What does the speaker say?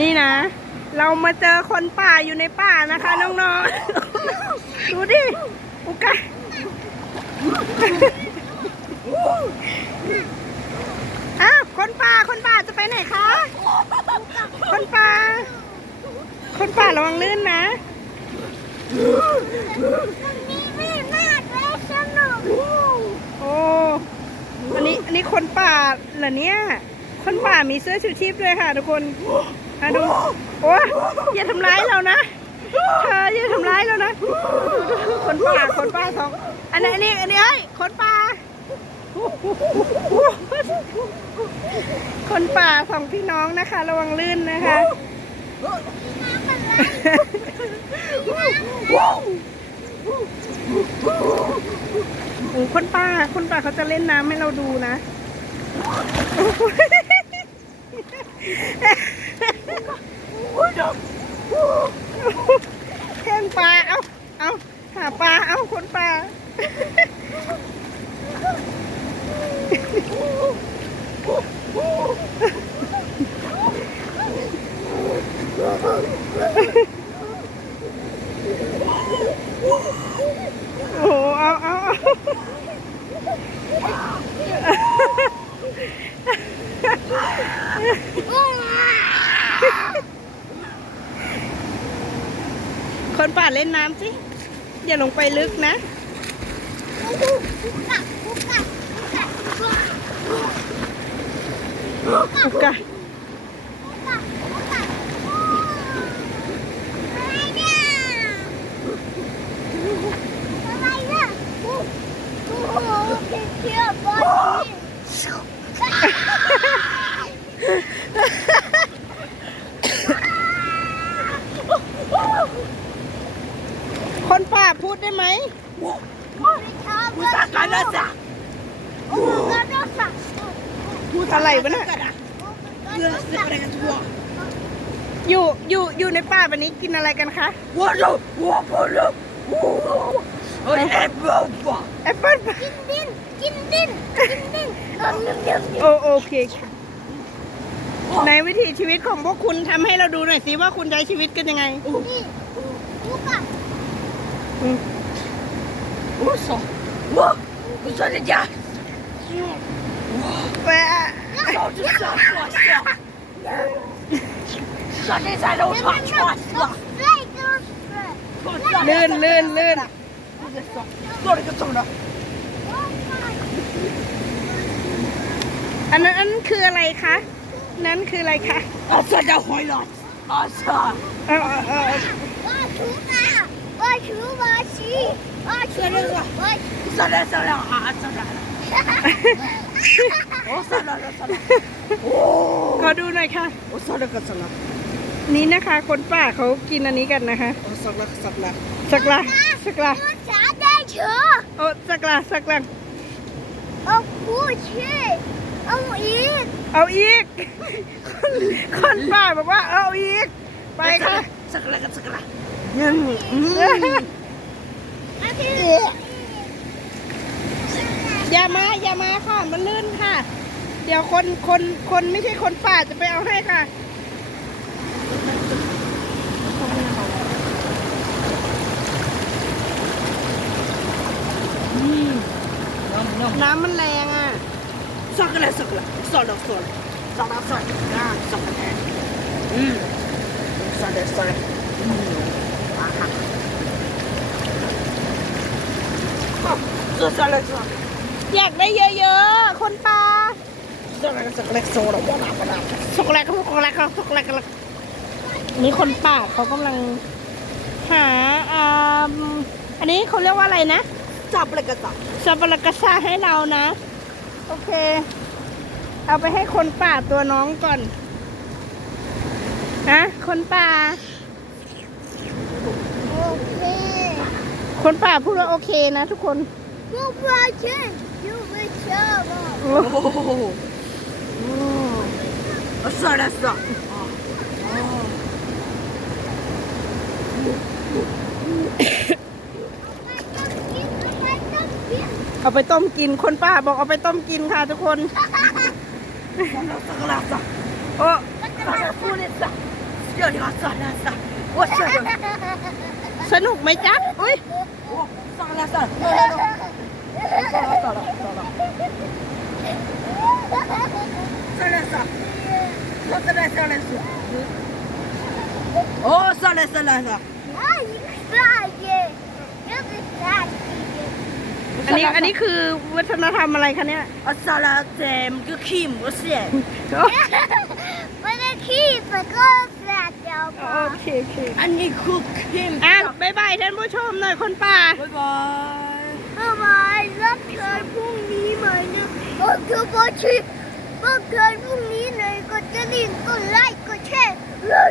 นี่นะ เรามาเจอคนป่าอยู่ในป่านะคะ น้องๆ ดูดิอุกะอ้าวคนป่าคนป่าจะไปไหนคะ คนป่า คนป่าระวังลื่นนะนี่ไม่มากเลยสนุกโอ้อันนี้อันนี้คนป่าเหรอเนี่ย คนป่ามีเสื้อชูชีพด้วยค่ะทุกคน มาดู โอ้อย่าทำร้ายเรานะเธออย่าทำร้ายเรานะคนป่าคนป่าสอง อันนี้อันนี้อันนี้เฮ้ยคนป่าคนป่าสองพี่น้องนะคะ ระวังลื่นนะคะโอ้คนป่า คนป่าเขาจะเล่นน้ำให้เราดูนะ แข่งปลา เอาเอาหาปลา เอาคนปลา โอ้เอาเอาเอา คนป่าเล่นน้ำสิ อย่าลงไปลึกนะอุกะคนป่า พูดได้ไหมพูดสากันาสะพูดอะไรวะนทั่ะอยู่อยู่อยู่ในป่าวันนี้กินอะไรกันคะวัวลูกวัวพลูกแอปเปิลปะแอปเปิลกินดินกินดินกินดินโอโอเคในวิถีชีวิตของพวกคุณทำให้เราดูหน่อยสิว่าคุณใช้ชีวิตกันยังไง Uso. Wo? Wo soll denn ja? Soll ich sein Auto schwarz? เลื่อนเลื่อนเลื่อน Soll ich gezogen? อันนั้นอันนั้นคืออะไรคะ นั้นคืออะไรคะ Also der Heuland. Also. เออเออเออ Wow, super. ชูบาชีบาชูบาชีสลาสลาสลาโอ้สลาสลาโอ้ขอดูหน่อยค่ะโอ้สลาสลานี่นะคะคนป่าเขากินอันนี้กันนะคะโอ้สักลักสักลักสักลักสักลักสาได้เชื่อโอ้สักลักสักลักเอาพูดชื่อเอาอีก เอาอีก คนคนป่าบอกว่าเอาอีก ไปค่ะสักลักสักลัก อย่ามาอย่ามาค่ะ มันลื่นค่ะ เดี๋ยวคนคนคนไม่ใช่คนป่าจะไปเอาให้ค่ะน้ำมันแรงอะสอกกันเลยสอกันสอดดอกสอดสอดอกสอดสอดแทนอืมสอดสอด ค่ะสุดๆเลยสุดอยากได้เยอะๆ คนปลาช็อกแลกส์อกโกแลตโซ่หรอว่าหนาว่าหนาช็อกโกแลตช็อกโกแลตช็อกโกแลตนี่คนป่าเขากำลังหาอ่าอันนี้เขาเรียกว่าอะไรนะจับปลากระสอบจับปลากระสาให้เรานะ โอเค เอาไปให้คนป่าตัวน้องก่อน ฮะ คนปลา คนป่าพูดว่าโอเคนะทุกคน ลูกว่าเช่นยูไม่ชอบอ่ะ 哦，算了算了，哦， ไม่ต้องกิน เอาไปต้มกิน คนป่าบอกเอาไปต้มกินค่ะทุกคน 算了这个了算， โอ้ 算了付的算， 这里啊，算了算了，我算了， สนุกไหมจ๊ะ อุ้ยสั่งแล้วสั่งสั่งแล้วสั่งสั่งแล้วสั่งแล้วสั่งแล้วสั่งแล้วโอ้สั่งแล้วสั่งแล้วสั่งอันนี้อันนี้คือวัฒนธรรมอะไรคะเนี่ยอัสลาเจมก็ขิมก็เสีย คโอเคอันนี้คุกคิมอะบายบายท่านผู้ชมหน่อยคนป่า บ๊ายบายบ๊ายบรับเชิญพรุ่งนี้ใหม่นะก็คือโบชิรับเชิญพรุ่งนี้หน่อยก็จะดิ่งก็ไลค์ก็แชร์เลย